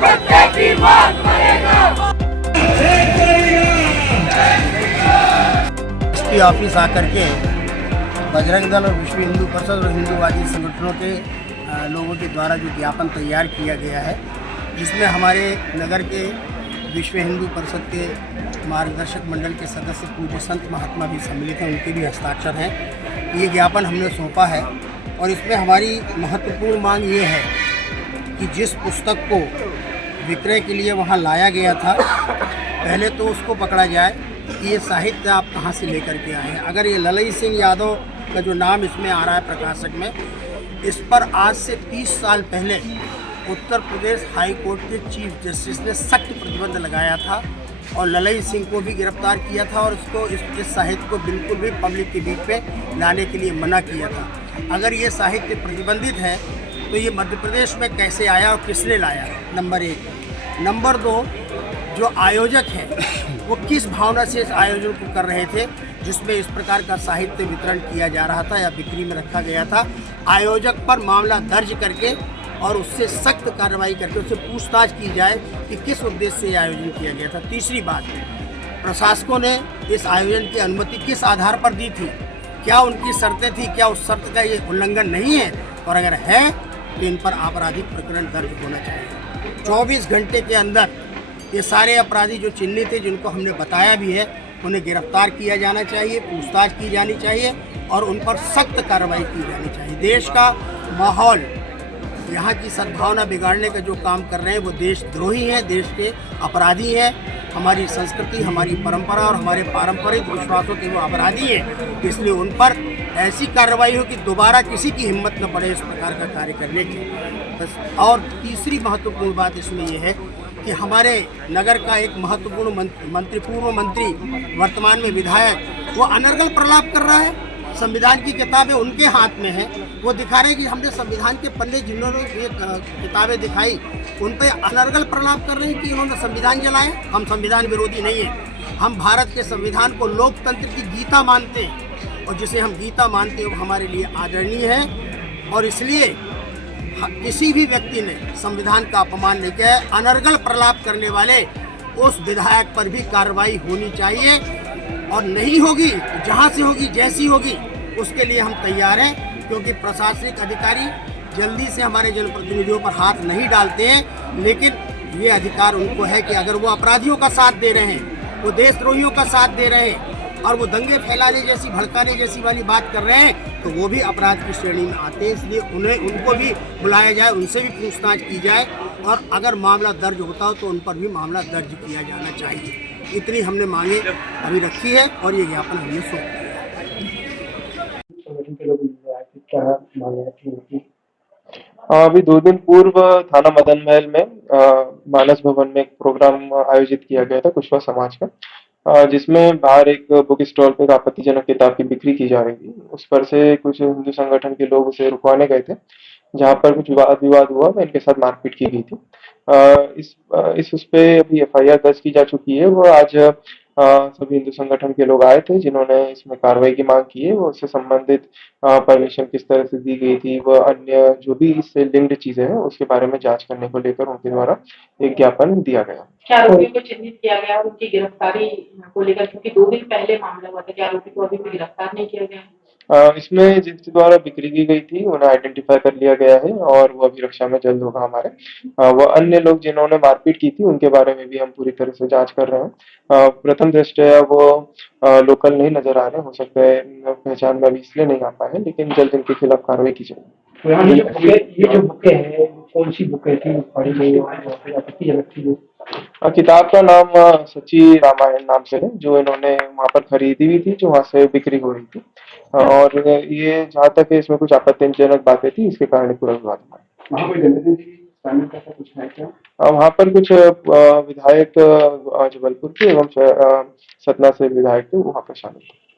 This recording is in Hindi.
एसपी ऑफिस आकर के बजरंग दल और विश्व हिंदू परिषद और हिंदूवादी संगठनों के लोगों के द्वारा जो ज्ञापन तैयार किया गया है, जिसमें हमारे नगर के विश्व हिंदू परिषद के मार्गदर्शक मंडल के सदस्य पूज्य संत महात्मा भी सम्मिलित हैं, उनके भी हस्ताक्षर हैं। ये ज्ञापन हमने सौंपा है और इसमें हमारी महत्वपूर्ण मांग ये है कि जिस पुस्तक को विक्रय के लिए वहाँ लाया गया था, पहले तो उसको पकड़ा जाए कि ये साहित्य आप कहाँ से लेकर के आए हैं। अगर ये ललई सिंह यादव का जो नाम इसमें आ रहा है प्रकाशक में, इस पर आज से 30 साल पहले उत्तर प्रदेश हाई कोर्ट के चीफ जस्टिस ने सख्त प्रतिबंध लगाया था और ललई सिंह को भी गिरफ्तार किया था और इसको इस साहित्य को बिल्कुल भी पब्लिक के बीच में लाने के लिए मना किया था। अगर ये साहित्य प्रतिबंधित है तो ये मध्य प्रदेश में कैसे आया और किसने लाया, नंबर 1। नंबर 2, जो आयोजक हैं वो किस भावना से इस आयोजन को कर रहे थे जिसमें इस प्रकार का साहित्य वितरण किया जा रहा था या बिक्री में रखा गया था। आयोजक पर मामला दर्ज करके और उससे सख्त कार्रवाई करके उससे पूछताछ की जाए कि किस उद्देश्य से आयोजन किया गया था। तीसरी बात, प्रशासकों ने इस आयोजन की अनुमति किस आधार पर दी थी, क्या उनकी शर्तें थी, क्या उस शर्त का ये उल्लंघन नहीं है, और अगर है तो इन पर आपराधिक प्रकरण दर्ज होना चाहिए। 24 घंटे के अंदर ये सारे अपराधी जो चिन्हित थे, जिनको हमने बताया भी है, उन्हें गिरफ्तार किया जाना चाहिए, पूछताछ की जानी चाहिए और उन पर सख्त कार्रवाई की जानी चाहिए। देश का माहौल, यहाँ की सद्भावना बिगाड़ने का जो काम कर रहे हैं वो देशद्रोही हैं, देश के अपराधी हैं। हमारी संस्कृति, हमारी परंपरा और हमारे पारंपरिक विश्वासों के वो अपराधी हैं, इसलिए उन पर ऐसी कार्रवाई हो कि दोबारा किसी की हिम्मत न पड़े इस प्रकार का कार्य करने की। बस। और तीसरी महत्वपूर्ण बात इसमें यह है कि हमारे नगर का एक महत्वपूर्ण मंत्री, पूर्व मंत्री, वर्तमान में विधायक, वो अनर्गल प्रलाप कर रहा है। संविधान की किताबें उनके हाथ में हैं, वो दिखा रहे हैं कि हमने संविधान के पन्ने जिन्होंने ये किताबें दिखाई उन पर अनर्गल प्रलाप कर रहे हैं कि उन्होंने संविधान जलाया। हम संविधान विरोधी नहीं है, हम भारत के संविधान को लोकतंत्र की गीता मानते हैं और जिसे हम गीता मानते हैं वो हमारे लिए आदरणीय है। और इसलिए किसी भी व्यक्ति ने संविधान का अपमान नहीं किया है। अनर्गल प्रलाप करने वाले उस विधायक पर भी कार्रवाई होनी चाहिए और नहीं होगी तो जहाँ से होगी, जैसी होगी, उसके लिए हम तैयार हैं, क्योंकि प्रशासनिक अधिकारी जल्दी से हमारे जनप्रतिनिधियों पर हाथ नहीं डालते हैं, लेकिन ये अधिकार उनको है कि अगर वो अपराधियों का साथ दे रहे हैं, वो देशद्रोहियों का साथ दे रहे हैं और वो दंगे फैलाने जैसी, भड़काने जैसी वाली बात कर रहे हैं, तो वो भी अपराध की श्रेणी में आते हैं। इसलिए उनको भी बुलाया जाए, उनसे भी पूछताछ की जाए और अगर मामला दर्ज होता हो तो उन पर भी मामला दर्ज किया जाना चाहिए। इतनी हमने मांगे अभी रखी है और ये ज्ञापन हमने सौंप दिया। अभी 2 दिन पूर्व थाना मदन महल में मानस भवन में एक प्रोग्राम आयोजित किया गया था कुशवा समाज का, जिसमें बाहर एक बुक स्टॉल पे आपत्तिजनक किताब की बिक्री की जा रही थी। उस पर से कुछ हिंदू संगठन के लोग उसे रुकवाने गए थे, जहां पर कुछ वाद विवाद हुआ, इनके साथ मारपीट की गई थी। उस पे अभी FIR दर्ज की जा चुकी है। वो आज सभी हिंदू संगठन के लोग आए थे जिन्होंने इसमें कार्रवाई की मांग की है। वो उससे संबंधित परमिशन किस तरह से दी गई थी, वह अन्य जो भी इससे लिंक्ड चीजें हैं उसके बारे में जांच करने को लेकर उनके द्वारा एक ज्ञापन दिया गया। क्या आरोपियों को चिन्हित किया गया और उनकी गिरफ्तारी को लेकर, क्योंकि 2 दिन पहले मामला हुआ था, क्या आरोपी को अभी भी गिरफ्तार नहीं किया गया? इसमें जिनके द्वारा बिक्री की गई थी उन्हें आइडेंटिफाई कर लिया गया है और वो अभी रक्षा में जल्द होगा हमारे। वो अन्य लोग जिन्होंने मारपीट की थी उनके बारे में भी हम पूरी तरह से जांच कर रहे हैं। प्रथम दृष्टया वो लोकल नहीं नजर आ रहे, हो सकता है पहचान में अभी इसलिए नहीं आ पाए, लेकिन जल्द इनके खिलाफ कार्रवाई की जाएगी। ये जो बुकें हैं, कौन सी बुकें थी? किताब का नाम सच्ची रामायण नाम से है, जो इन्होंने वहां पर खरीदी हुई थी, जो वहां से बिक्री हो रही थी। और ये जहाँ तक इसमें कुछ आपत्तिजनक बातें थी, इसके कारण पूरा विवाद हुआ। वहाँ पर कुछ विधायक जबलपुर के एवं सतना से विधायक थे, वहाँ पर शामिल थे।